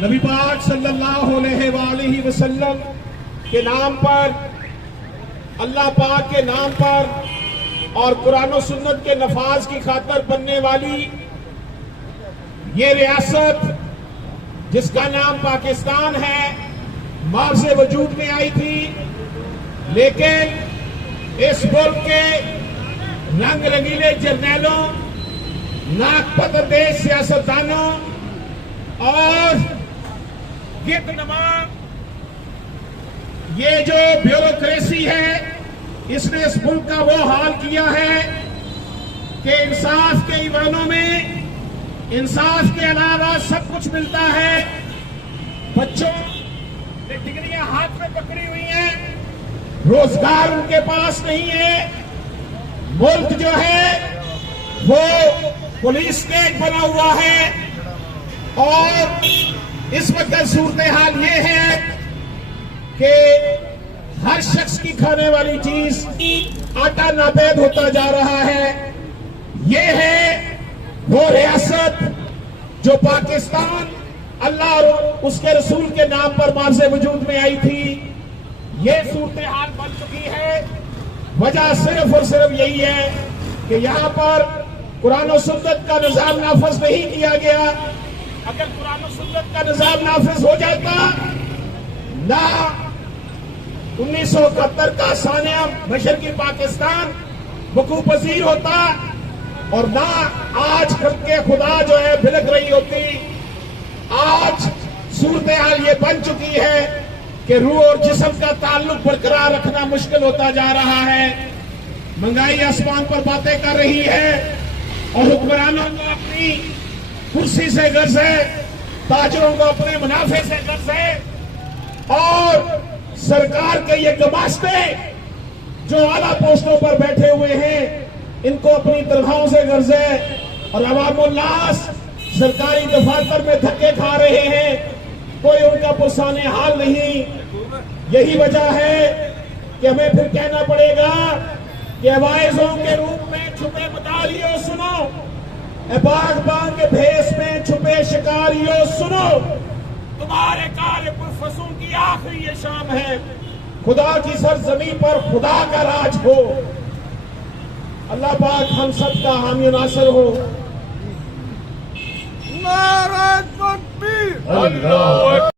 نبی پاک صلی اللہ علیہ وآلہ وسلم کے نام پر، اللہ پاک کے نام پر اور قرآن و سنت کے نفاذ کی خاطر بننے والی یہ ریاست جس کا نام پاکستان ہے ماض وجود میں آئی تھی، لیکن اس ملک کے رنگ رنگیلے جرنیلوں، ناک پتردیش سیاستدانوں اور گرد نما یہ جو بیوروکریسی ہے، اس نے اس ملک کا وہ حال کیا ہے کہ انصاف کے ایوانوں میں انصاف کے علاوہ سب کچھ ملتا ہے۔ بچوں نے ڈگریاں ہاتھ میں پکڑی ہوئی ہیں، روزگار ان کے پاس نہیں ہے، ملک جو ہے وہ پولیس اسٹیٹ بنا ہوا ہے، اور اس وقت صورتحال یہ ہے کہ ہر شخص کی کھانے والی چیز آٹا ناپید ہوتا جا رہا ہے۔ یہ ہے وہ ریاست جو پاکستان اللہ اور اس کے رسول کے نام پر ماض وجود میں آئی تھی۔ یہ صورتحال بن چکی ہے، وجہ صرف اور صرف یہی ہے کہ یہاں پر قرآن و سنت کا نظام نافذ نہیں کیا گیا۔ اگر قرآن و سنت کا نظام نافذ ہو جاتا، نہ 1971 کا سانحہ مشرقی پاکستان وقوع پذیر ہوتا، اور نہ آج خلق خدا جو ہے بھلک رہی ہوتی۔ آج صورتحال یہ بن چکی ہے کہ روح اور جسم کا تعلق برقرار رکھنا مشکل ہوتا جا رہا ہے۔ مہنگائی آسمان پر باتیں کر رہی ہے، اور حکمرانوں کو اپنی کرسی سے غرض ہے، تاجروں کو اپنے منافع سے غرض ہے، اور سرکار کے یہ گماشتے جو اعلیٰ پوسٹوں پر بیٹھے ہوئے ہیں، ان کو اپنی تنخواہوں سے غرض ہے، اور عوام الناس سرکاری دفاتر میں دھکے کھا رہے ہیں، کوئی ان کا پرسان حال نہیں۔ یہی وجہ ہے کہ ہمیں پھر کہنا پڑے گا کہ واعظوں کے روپ میں چھپے مداریوں سنو، اے باغبان کے بھیس میں چھپے شکاریوں سنو، تمہارے کار پرفسوں کی آخری یہ شام ہے، خدا کی سرزمین پر خدا کا راج ہو۔ اللہ پاک ہم سب کا حامی ناصر ہو۔ نعرہ تکبیر! اللہ